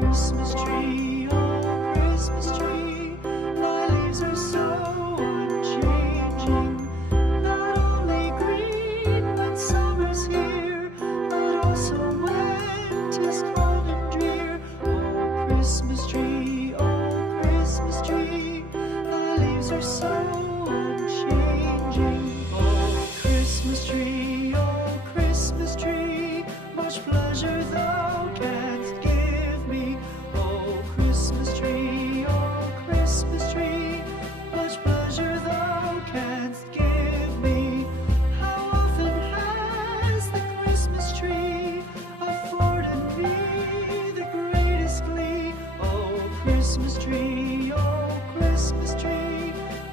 Christmas tree, oh Christmas tree, thy leaves are so unchanging. Not only green when summer's here, but also when 'tis cold and drear. Oh Christmas tree, thy leaves are so unchanging. Oh Christmas tree, much pleasure thou canst give me. Oh Christmas tree, much pleasure thou canst give me. How often has the Christmas tree afforded me the greatest glee? Oh Christmas tree,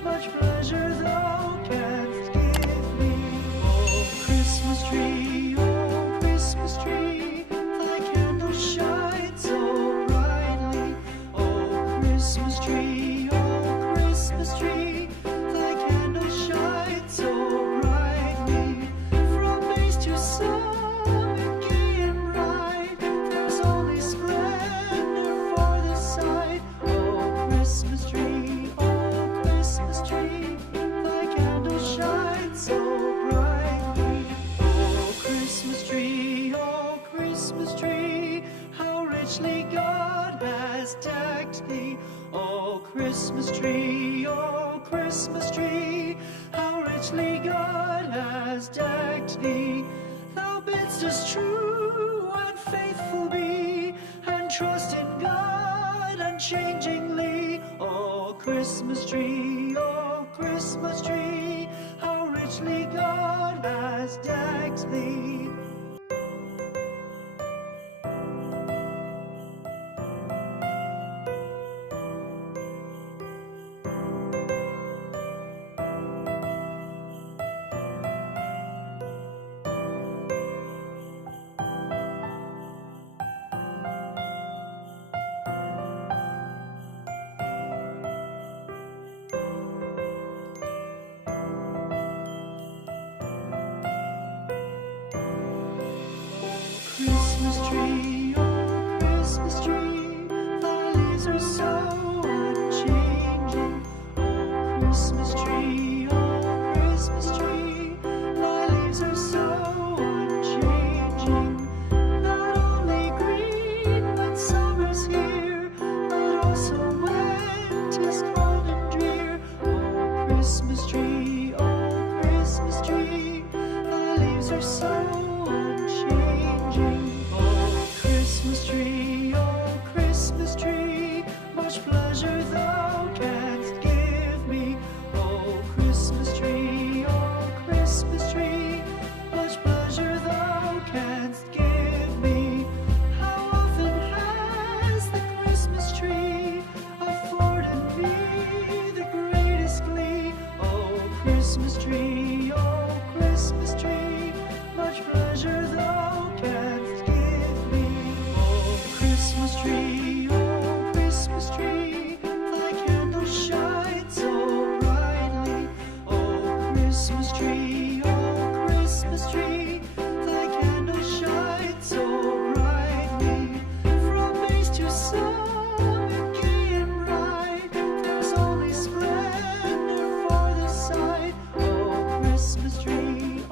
much pleasure thou canst give me. Oh Christmas tree, thy candles shine so brightly. Oh Christmas tree, thy candles shine so brightly. From base to summit, gay and bright, there's only splendor for the sight. Oh Christmas tree, thy candles shine so brightly. Oh Christmas tree, how richly God has decked thee. Oh Christmas tree, how richly God has decked thee. Thou bidst us true and faithful be, and trust in God unchangingly. Oh Christmas tree, how richly God has decked thee. Christmas tree, thy leaves are so unchanging. Oh Christmas tree, thy leaves are so unchanging. Not only green when summer's here, but also when 'tis cold and drear. Oh Christmas tree, thy leaves are so unchanging. Oh Christmas tree, much pleasure thou canst give me. Oh Christmas tree, much pleasure thou canst give me. How often has the Christmas tree afforded me the greatest glee? Oh Christmas tree, much pleasure thou canst give me. Oh Christmas tree, thy candles shine so brightly. Oh Christmas tree, thy candles shine so brightly. From base to summit, gay and bright, there's only splendor for the sight. Oh Christmas tree,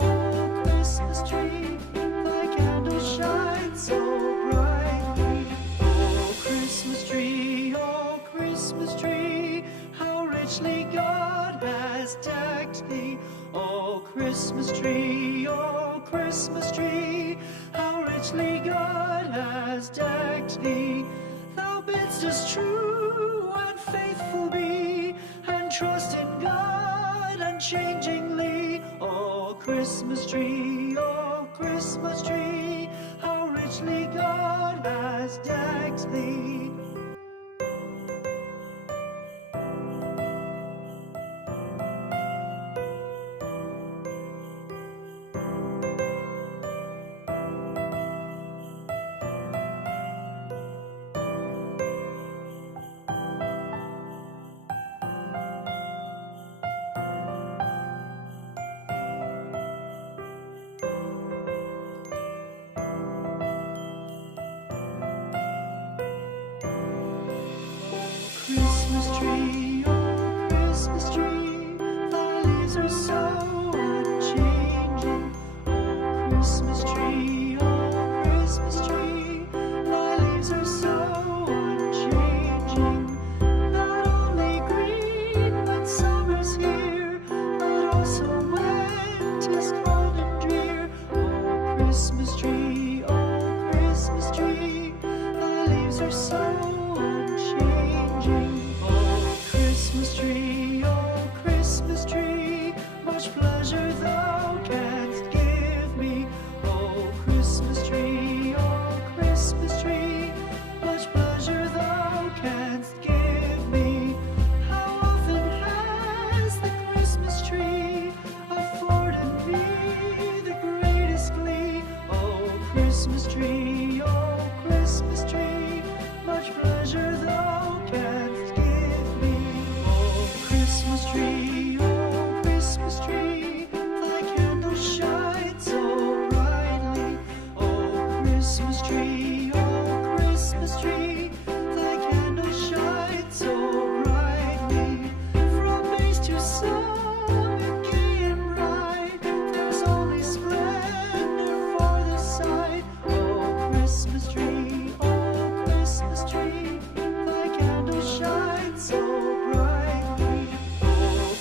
thy candles shine so brightly. Oh Christmas tree, how richly God has decked thee. Oh Christmas tree, how richly God has decked thee. Thou bidst us true and faithful be, and trust in God unchangingly. Oh Christmas tree, how richly God has decked thee. leaves are so unchanging. Oh, Christmas tree, oh, Christmas tree, thy leaves are so unchanging. Not only green when summer's here, but also when 'tis cold and drear. Oh, Christmas tree, thy leaves are so unchanging. Oh, Christmas tree, much pleasure thou canst give me. Oh, Christmas tree, much pleasure thou canst give me. How often has the Christmas tree afforded me the greatest glee? Oh, Christmas tree, much pleasure thou canst give me. Oh, Christmas tree, thy candles shine so brightly. Oh, Christmas tree, thy candles shine so brightly. From base to summit, gay and bright, there's only splendor for the sight. Oh, Christmas tree, thy candles shine so brightly. Oh,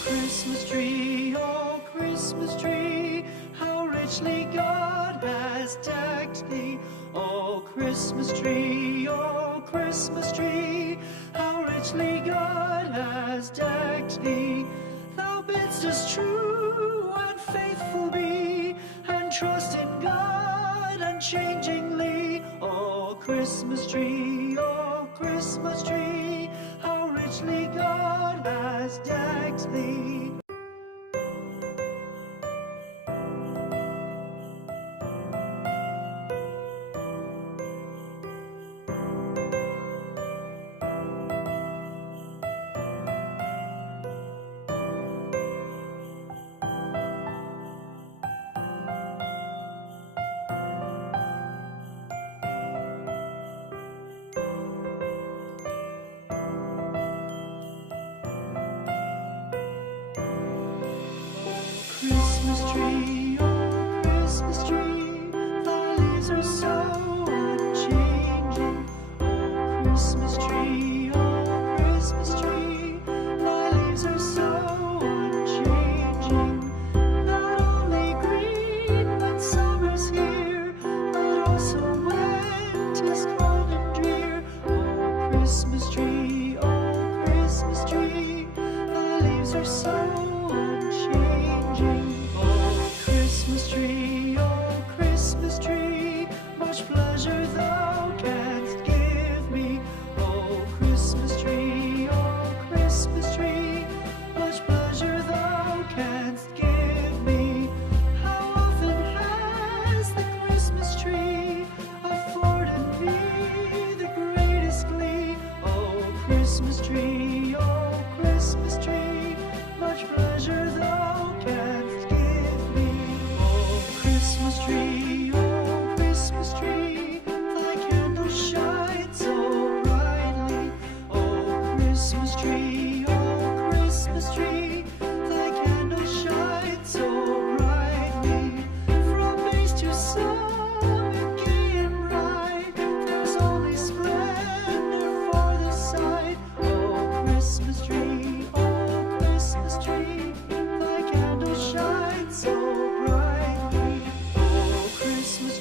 Christmas tree, how richly God has decked thee. Oh, Christmas tree, how richly God has decked thee. Thou bidst us true and faithful be, and trust in God unchangingly. Oh, Christmas tree, how richly God has decked thee. Christmas tree, thy leaves are so unchanging. Oh, Christmas tree, thy leaves are so unchanging. Not only green when summer's here, but also when 'tis cold and drear. Oh, Christmas tree, thy leaves are so unchanging. Oh, Christmas tree, much pleasure thou canst give me. Oh, Christmas tree, much pleasure thou canst give me. How often has the Christmas tree afforded me the greatest glee? Oh, Christmas tree, much pleasure thou canst give me. Oh, Christmas tree, thy candles shine so brightly. Oh, Christmas tree, thy candles shine so brightly. From base to summit, gay and bright, there's only splendor for the sight. Oh, Christmas tree, thy candles shine so brightly. Oh, Christmas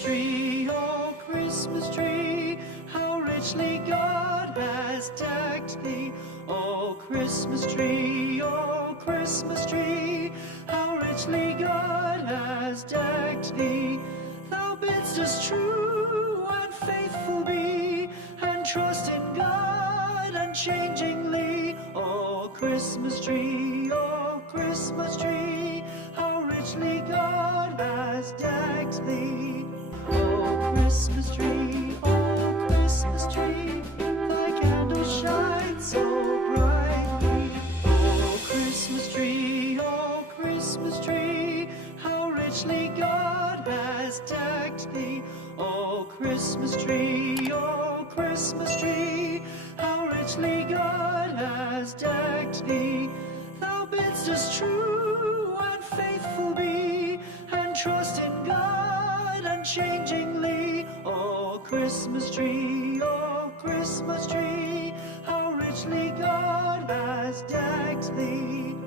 tree, how richly God has decked thee. Oh, Christmas tree, how richly God has decked thee. Thou bidst us true and faithful be, and trust in God unchangingly. Oh, Christmas tree, how richly God has decked thee. Oh, Christmas tree, thy candles shine so brightly. Oh, Christmas tree, how richly God has decked thee. Oh, Christmas tree, how richly God has decked thee. Thou bidst us true unchangingly. Oh, Christmas tree, how richly God has decked thee.